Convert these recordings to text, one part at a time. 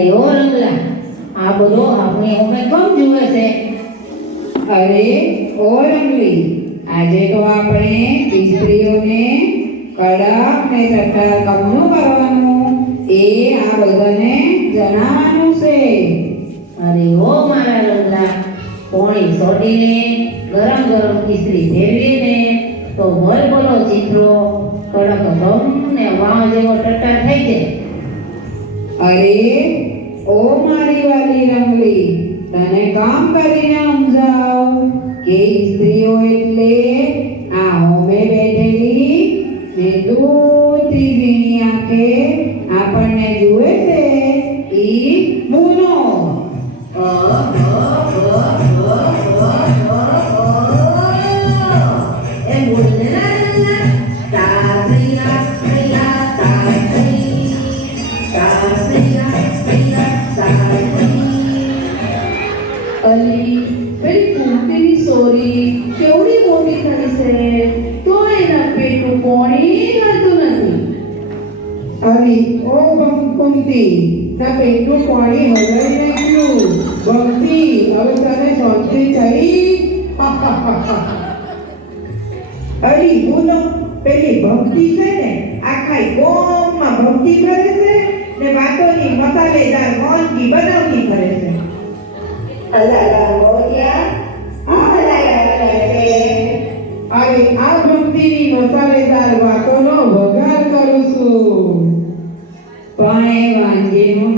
અરે ઓ રંગલા આ બધો આપણે અમે કેમ જુએ છે? અરે, ઓ રંગલી. આજે તો આપણે સ્ત્રીઓને કડક ને ચટ્ટાર કમનું કરવાનું. એ આ બધાને જણાવવાનું છે. અરે ઓ મારા રંગલા. પોણી સોડીને ગરમ ગરમ ખીચડી ફેરવીને, તો ભલ બોલો ચિત્રો, કડક ગમ ને વાવ જેવો ટટ્ટા થઈ જાય. અરે, ઓ મારી વાલી રંગલી, તને કામ કરીને સમજાવ કે સ્ત્રીઓ એટલે આ હોમે બેઠેલી ને દૂધી ભીની આંખે આપણને જુએ છે ઈ મૂનો અલી બંકુંતી તા પેટનું પાણી હલાઈ નાખ્યું. ભક્તિ હવે તને સોચતી થઈ. અરે બોલો પેલી ભક્તિ છે ને, આખા ગોમમાં ભક્તિ કરે છે ને વાતોની મસાલેદાર વાનગી બનાવતી કરે છે. અરે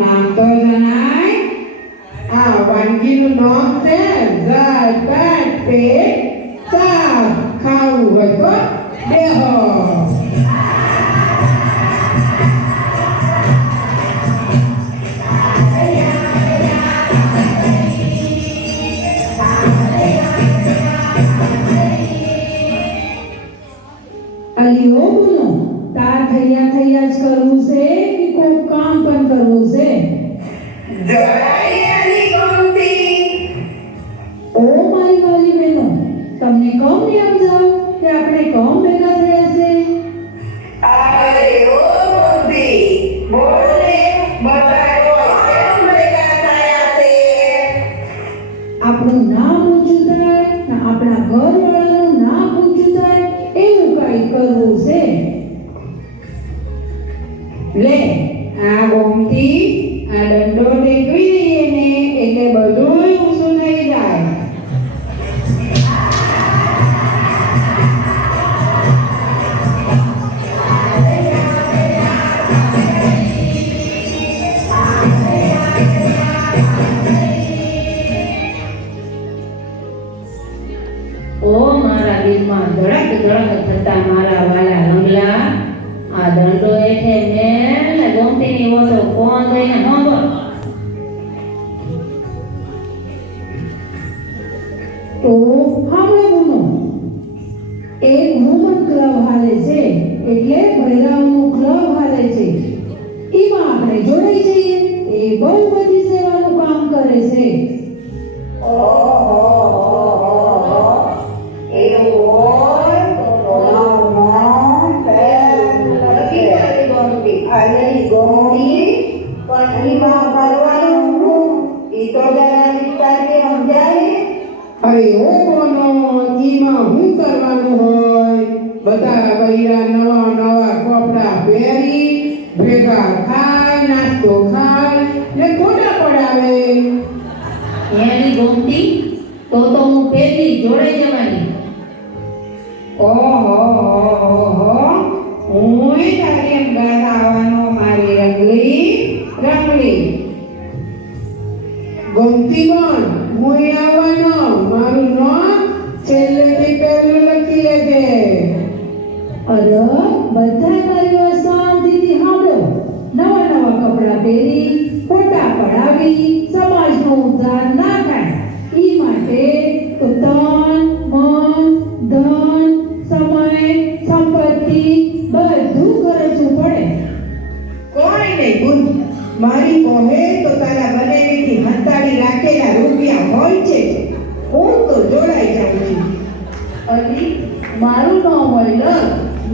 વાનગીનું નામ તો જણાય આ વાનગીનું નામ છે દાળ ભાત પેટ આપણે દિલમાં ધડક થતા મારા વાલા રંગલા. આ દંડો એઠે મેલ ગોમતીની ઓછો કોણ થઈને હોંબો તો હામળો ગુનો. એક વુમન ક્લબ હાલે છે, એટલે ભૈરાઓનું ક્લબ હાલે છે. એમાં આપણે જોડાઈ જઈએ, એ બહુ બધી સેવાનું કામ કરે છે. અરે ઓ બોનો ઈમાં હું કરવાનું હોય? બધા બૈરા નવા નવા કપડા પહેરી ભેગા ખાય નાસ્તો ખાય ને ખોટા પડાવે. એની ગોમતી તો તો હું પેલી જોડે જવાની. ઓહો અરે બધા કાર્યો શાંતિથી સાંભળો નવા નવા કપડાં પહેરી ફોટા પડાવી સમાજનો ઉદ્ધાર ના થાય. એ માટે તો તન મન ધન સમય સંપત્તિ બધું ખર્ચવું પડે. કોઈ નહીં ગુણ મારી કોહે તો તારા બનેલીથી હંતાડી રાખેલા રૂપિયા હોય છે. હું તો જોડાઈ જાઉં છું. અલી મારું નામ હોય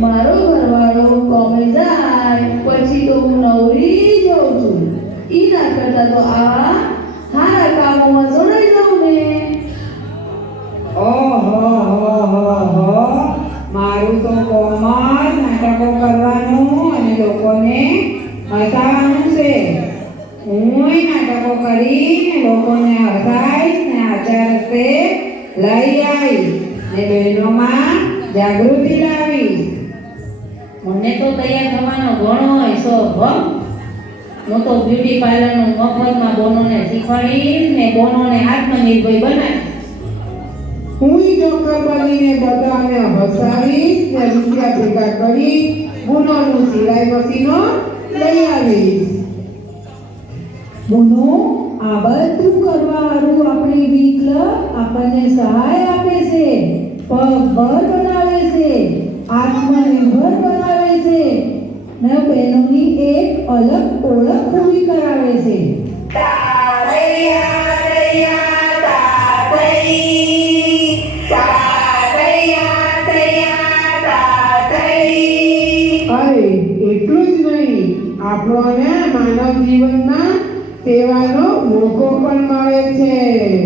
મારો ઘરવાળો કોમે જાય, પછી તો હું નવરી જઉં છું. ઈ ના કરતા તો આ હારા કામોમાં જોડાઈ જાઉં ને. હો હો હો મારું તો કોમ નાટકો કરવાનું અને લોકોને હસાવાનું છે. હુંય નાટકો કરીને લોકોને હસાઈશ ને આચાર રસ્તે લઈ આવીશ ને બહેનોમાં જાગૃતિ લાવીશ. મને તો તૈયાર થવાનો ઘણો હોય શોખ હો હું તો બ્યુટી પાર્લરનું મફતમાં બોનોને શીખવાડી ને બોનોને આત્મનિર્ભર બનાવી. હુંય જોકર બનીને બધાને હસાવી ને રૂપિયા ભેગા કરી ગુનોનું સિલાઈ મશીનો લઈ આવીશ. ગુનો આ બધું કરવા વાળું આપણી વી ક્લબ આપણને સહાય આપે છે પગભર બનાવે છે. આત્મનિર્ભર બનાવે છે. ને બહેનોની એક અલગ ઓળખ ઊભી કરાવે છે. અરે, એટલું જ નહીં. આપણને માનવ જીવનમાં સેવાનો મોકો પણ મળે છે.